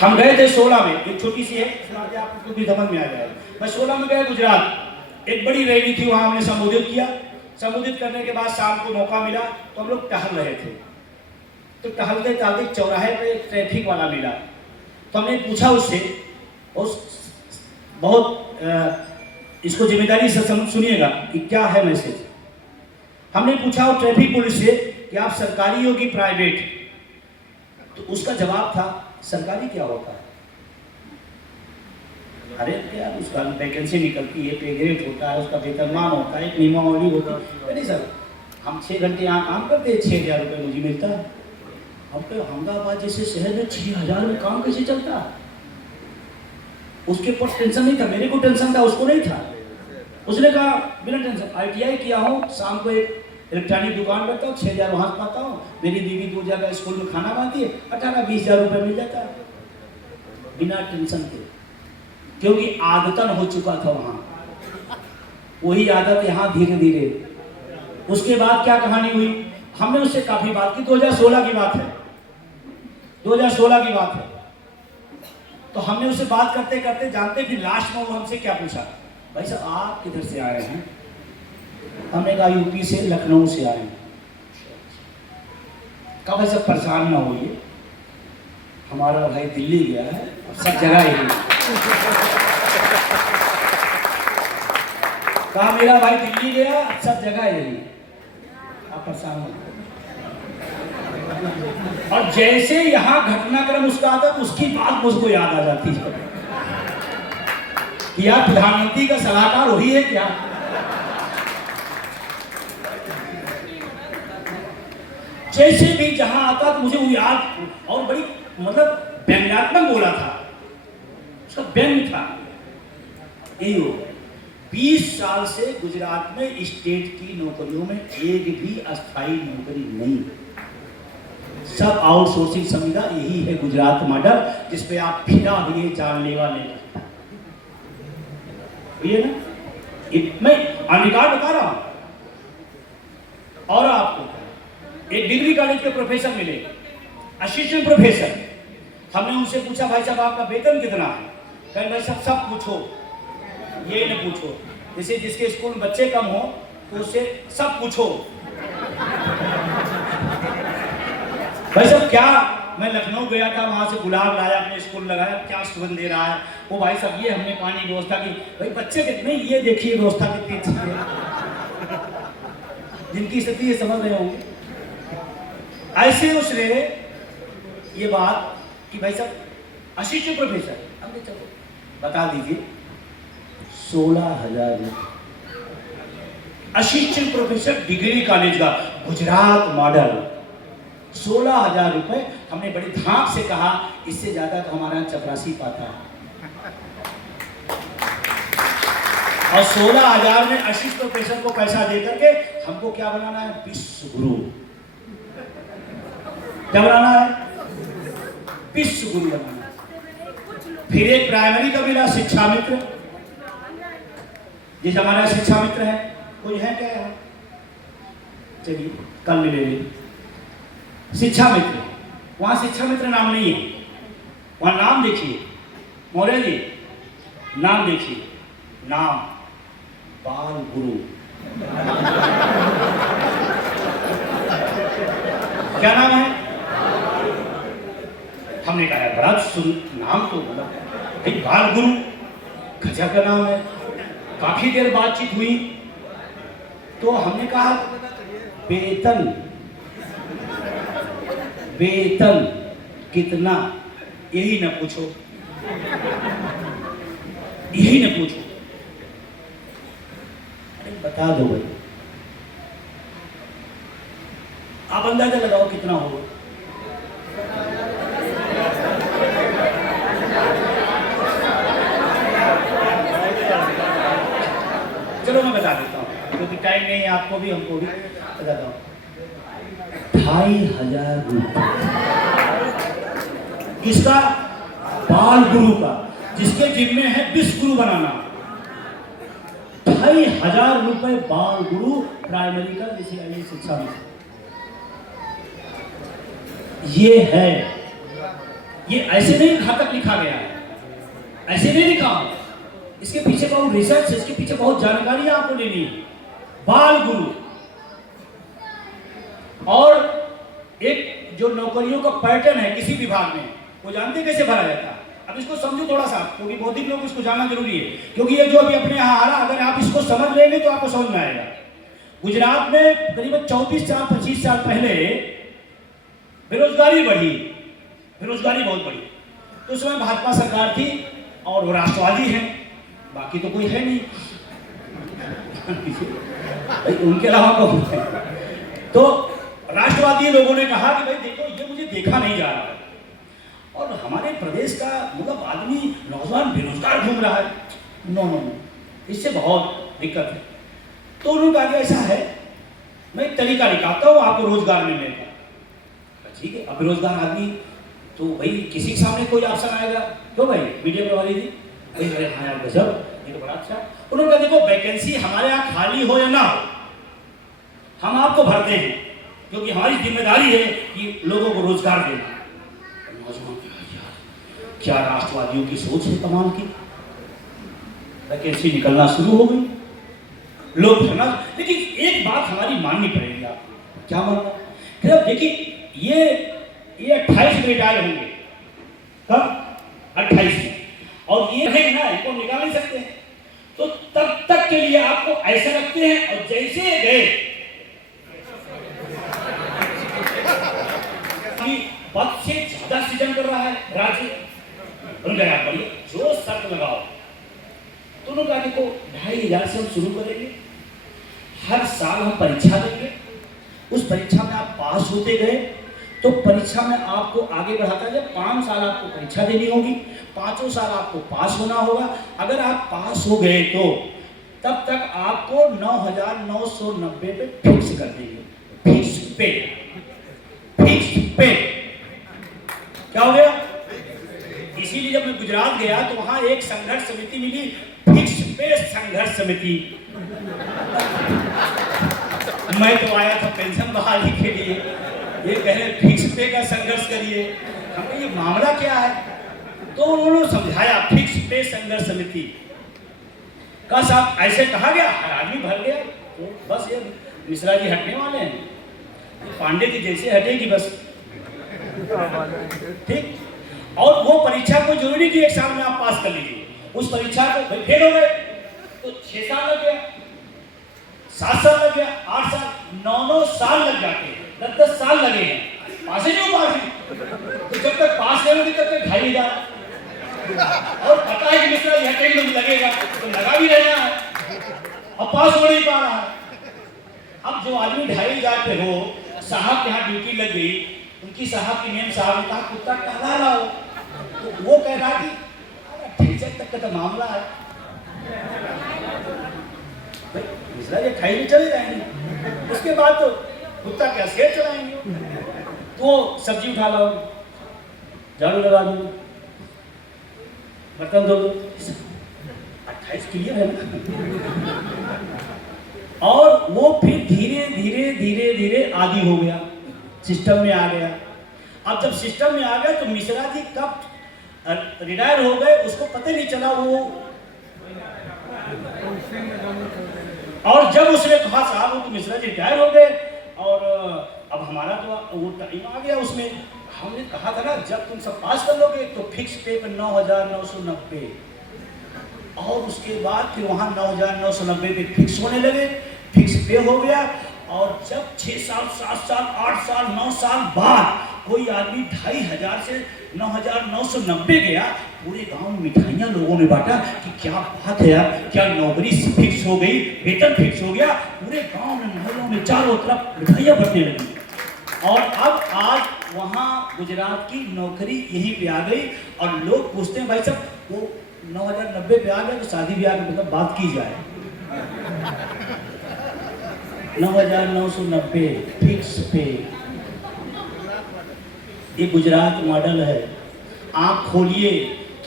हम गए थे 16 में, एक छोटी सी है आपको भी समझ में आ जाएगा। मैं 16 में गया गुजरात, एक बड़ी रैली थी, वहाँ हमने संबोधित किया। संबोधित करने के बाद शाम को मौका मिला तो हम लोग टहल रहे थे, तो टहलते टहलते चौराहे पे एक ट्रैफिक वाला मिला। तो हमने पूछा उससे, उस बहुत इसको जिम्मेदारी से सुनिएगा कि क्या है मैसेज। हमने पूछा वो ट्रैफिक पुलिस से कि आप सरकारी हो कि प्राइवेट, तो उसका जवाब था सरकारी क्या होता है। अरे क्या उसका वैकेंसी निकलती है, पे ग्रेड होता है, उसका वेतनमान होता है, एक नियमावली होती है। नहीं सर, हम 6 घंटे यहाँ काम करते हैं, 6,000 रुपये मुझे मिलता है। अब तो अहमदाबाद जैसे शहर में 6,000 में काम कैसे चलता है। उसके ऊपर टेंशन नहीं था, मेरे को टेंशन था, उसको नहीं था। उसने कहा बिना टेंशन, ITI किया हूँ, शाम को एक इलेक्ट्रॉनिक दुकान करता हूँ, 6,000 वहाँ पाता हूँ, मेरी बीवी 2 जगह स्कूल में खाना खाती है, 18-20,000 रुपये मिल जाता है बिना टेंशन के, क्योंकि आदतन हो चुका था वहाँ। वही आदत यहाँ धीरे धीरे। उसके बाद क्या कहानी हुई, हमने उससे काफी बात की। 2016 की बात है, 2016 की बात है। तो हमने उससे बात करते करते जानते फिर लास्ट में वो हमसे क्या पूछा, भाई साहब आप किधर से आए हैं। हमने कहा यूपी से, लखनऊ से आए हैं। कहा भाई साहब परेशान ना होइए, हमारा भाई दिल्ली गया है, सब जगह यही। कहा मेरा भाई दिल्ली गया, सब जगह यही, आप परेशान हो। और जैसे यहाँ घटनाक्रम उसका आता है, उसकी बात मुझको याद आ जाती है कि यार प्रधानमंत्री का सलाहकार वही है क्या। जैसे भी जहां आता तो मुझे वो याद, और बड़ी मतलब व्यंग्यात्मक बोला था, उसका व्यंग था। यही हो 20 साल से गुजरात में स्टेट की नौकरियों में एक भी अस्थायी नौकरी नहीं, सब आउटसोर्सिंग सुविधा। यही है गुजरात मॉडल, जिसपे आप फिदा हुए जानलेवा नहीं हुई ना। मैं अनिकार बता रहा हूं। और आपको एक डिग्री कॉलेज के प्रोफेसर मिले, असिस्टेंट प्रोफेसर। हमने उनसे पूछा भाई साहब आपका वेतन कितना है। कहे भाई साहब सब पूछो, ये न पूछो, जैसे जिसके स्कूल में बच्चे कम हो तो उससे सब पूछो। भाई साहब क्या, मैं लखनऊ गया था, वहां से गुलाब लाया, अपने स्कूल लगाया, क्या सुगंध दे रहा है। वो भाई साहब ये हमने पानी व्यवस्था की। भाई बच्चे कितने, ये देखिए व्यवस्था कितनी अच्छी है। जिनकी स्थिति ये समझ रहे होंगे। ऐसे उसने ये बात कि भाई साहब असिस्टेंट प्रोफेसर, हमने चलो बता दीजिए 16,000 असिस्टेंट प्रोफेसर डिग्री कॉलेज का गुजरात मॉडल, 16,000 रुपए। हमने बड़ी धाक से कहा इससे ज्यादा तो हमारा चपरासी पाता है। और 16,000 में असिस्टेंट प्रोफेसर को पैसा दे करके हमको क्या बनाना है, विश्व गुरु। क्या बनाना है, विश्व गुरु बनाना है। फिर एक प्राइमरी का मिला, शिक्षा मित्र। जिस हमारा शिक्षा मित्र है, कोई है क्या है, चलिए कल मिलेंगे। शिक्षा मित्र, वहां शिक्षा मित्र नाम नहीं है, वहां नाम देखिए मौर्य जी, नाम देखिए, नाम बाल गुरु। क्या नाम है। हमने कहा बड़ा नाम तो मतलब बाल गुरु, गजब का नाम है। काफी देर बातचीत हुई तो हमने कहा वेतन, वेतन कितना, यही न पूछो, यही न पूछो, अरे बता दो भाई, आप अंदाजा लगाओ कितना होगा। चलो मैं बता देता हूँ, क्योंकि टाइम नहीं है, आपको भी हमको भी बताता हूँ। 2,500 रुपये किसका, बाल गुरु का, जिसके जिम्मे है विश्व गुरु बनाना। 2,500 रुपये बाल गुरु प्राइमरी का, जिसे आइए शिक्षा में। ये है, ये ऐसे नहीं घातक लिखा गया है, ऐसे नहीं लिखा। इसके पीछे बहुत रिसर्च, इसके पीछे बहुत जानकारी आपको लेनी है। बाल गुरु और एक जो नौकरियों का पैटर्न है किसी विभाग में, वो जानते कैसे भरा जाता है। अब इसको समझो थोड़ा सा, क्योंकि बौद्धिक लोग इसको जानना जरूरी है, क्योंकि ये जो अभी अपने यहाँ आ रहा, अगर आप इसको समझ लेंगे तो आपको समझ में आएगा। गुजरात में करीबन 24 साल 25 साल पहले बेरोजगारी बढ़ी, बेरोजगारी बहुत बढ़ी। तो उस समय भाजपा सरकार थी और वो राष्ट्रवादी है, बाकी तो कोई है नहीं उनके अलावा कौन है। तो राष्ट्रवादी लोगों ने कहा कि भाई देखो, ये मुझे देखा नहीं जा रहा है और हमारे प्रदेश का मतलब आदमी नौजवान बेरोजगार घूम रहा है, नो नो नो, इससे बहुत दिक्कत है। तो उन्होंने कहा कि ऐसा है, मैं एक तरीका निकालता हूँ आपको रोजगार मिलने का। ठीक है, अब बेरोजगार आदमी तो भाई किसी के सामने कोई ऑप्शन आएगा, क्यों भाई मीडिया में वाली थी भाई, अरे हाँ यार गजब, ये तो बड़ा अच्छा। उन्होंने कहा देखो, वैकेंसी हमारे यहाँ खाली हो या ना हो, हम आपको भरते हैं, क्योंकि हमारी जिम्मेदारी है कि लोगों को रोजगार देना। क्या राष्ट्रवादियों की सोच है कमाल की। वैकेंसी निकलना शुरू हो गई, लोग भरना। लेकिन एक बात हमारी माननी पड़ेगी आपको, क्या मानना फिर। अब देखिए, ये 28 में रिटायर होंगे, कब 28 में, और ये है ना, इनको निकाल नहीं सकते हैं। तो तब तक के लिए आपको ऐसा रखते हैं, और जैसे गए पद से ज्यादा सृजन कर रहा है राज्य, उनका याद बढ़िया जो शर्त लगाओ। तो उन्होंने कहा देखो, 2500 से हम शुरू करेंगे, हर साल हम परीक्षा देंगे, उस परीक्षा में आप पास होते गए तो परीक्षा में आपको आगे बढ़ाता है। 5 साल आपको परीक्षा देनी होगी, 5 साल आपको पास होना होगा। अगर आप पास हो गए तो तब तक आपको 9,990 पे फिक्स कर देंगे, फिक्स पे, फिक्स पे। क्या हो गया? इसीलिए जब मैं गुजरात गया तो वहां एक संघर्ष समिति मिली, फिक्स पे संघर्ष समिति। मैं तो आया था पेंशन बहाली के लिए, ये कह रहे फिक्स पे का संघर्ष करिए। हमें ये मामला क्या है? तो उन्होंने समझाया, फिक्स पे संघर्ष समिति का साहब ऐसे कहा गया, हर आदमी भर गया। तो बस ये मिश्रा जी हटने वाले हैं, पांडे जी जैसे हटेगी बस, ठीक। और वो परीक्षा को जरूरी कि 1 साल में आप पास कर लीजिए। उस परीक्षा को फेल हो गए तो 6 साल लग गया, 7 साल लग गया, 8 साल, 9 साल लग जाते, 10 साल लगे हैं, पास ही नहीं हो पा रही। तो जब तक पास नहीं होगी तब तक 2,500, और पता है कि मिश्रा यह कहीं लगेगा तो लगा भी रहना है, अब पास हो नहीं पा रहा है। अब जो आदमी 2,500 पे हो, साहब के यहाँ ड्यूटी लग गई, उनकी साहब की मेम साहब ने कहा कुत्ता टहला लाओ, तो वो कह रहा कि 28 तक का तो मामला है भाई, मिश्रा ये 28 में चले जाएंगे, उसके बाद तो कुत्ता क्या शेर चलाएंगे। तो सब्जी उठा लो, झाड़ू लगा दो, बर्तन धो दो, 28 क्लियर है ना। और वो फिर धीरे धीरे धीरे धीरे आदी हो गया, सिस्टम में आ गया। अब जब सिस्टम में आ गया तो मिश्रा जी कब रिटायर हो गए उसको पता नहीं चला। वो और जब उसने कहा साहब वो तो मिश्रा जी रिटायर हो गए और अब हमारा तो वो टाइम आ गया, उसमें हमने कहा था ना जब तुम सब पास कर लोगे तो फिक्स पे पर 9,990, और उसके बाद फिर वहाँ 9,990 पे फिक्स होने लगे, फिक्स पे हो गया। और जब 6 साल 7 साल 8 साल 9 साल बाद कोई आदमी 2,500 से 9,990 गया, पूरे गांव में मिठाइयाँ लोगों ने बांटा कि क्या बात है यार, क्या नौकरी फिक्स हो गई, वेतन फिक्स हो गया। पूरे गांव में मोहल्लों में चारों तरफ मिठाइयाँ बंटने लगी। और अब आज वहाँ गुजरात की नौकरी यहीं पे आ गई और लोग पूछते हैं भाई साहब वो 9,090 पे आ गया तो शादी ब्याह की मतलब बात की जाए। 9,990 फिक्स पे, ये गुजरात मॉडल है। आंख खोलिए,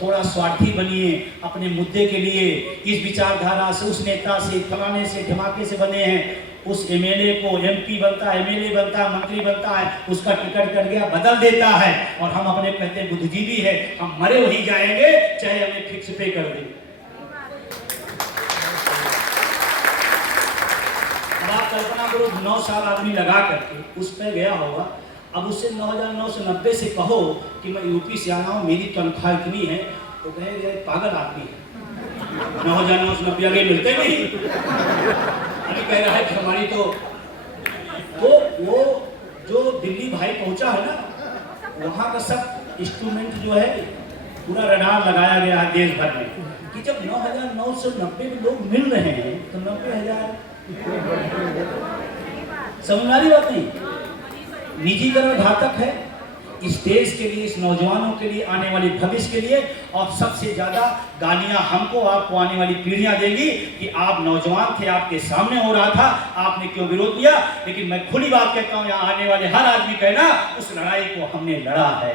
थोड़ा स्वार्थी बनिए अपने मुद्दे के लिए, इस विचारधारा से, उस नेता से, फलाने से, धमाके से बने हैं, उस एमएलए को एमपी बनता है, एमएलए बनता है, मंत्री बनता है, उसका टिकट कट गया बदल देता है, और हम अपने कहते बुद्धिजीवी है, हम मरे वही जाएंगे चाहे हमें फिक्स पे कर दे। अब आप कल्पना करो 9 साल आदमी लगा करके उस पर गया होगा, अब उससे 9,990 से कहो कि मैं यूपी से आया हूँ, मेरी तनख्वाह इतनी है, तो कहेंगे पागल आदमी है, 9,990 आगे मिलते नहीं। अभी कह रहा है कि हमारी तो वो जो दिल्ली भाई पहुंचा है ना, वहाँ का सब इंस्ट्रूमेंट जो है पूरा रडार लगाया गया है देश भर में, कि जब 9,990 लोग मिल रहे हैं तो 90,000 समझ वाली बात नहीं। निजीकरण घातक है इस देश के लिए, इस नौजवानों के लिए, आने वाले भविष्य के लिए, और सबसे ज्यादा गालियां हमको, आपको आने वाली पीढ़ियां देगी कि आप नौजवान थे, आपके सामने हो रहा था, आपने क्यों विरोध किया। लेकिन मैं खुली बात कहता हूं, यहाँ आने वाले हर आदमी कहना उस लड़ाई को हमने लड़ा है।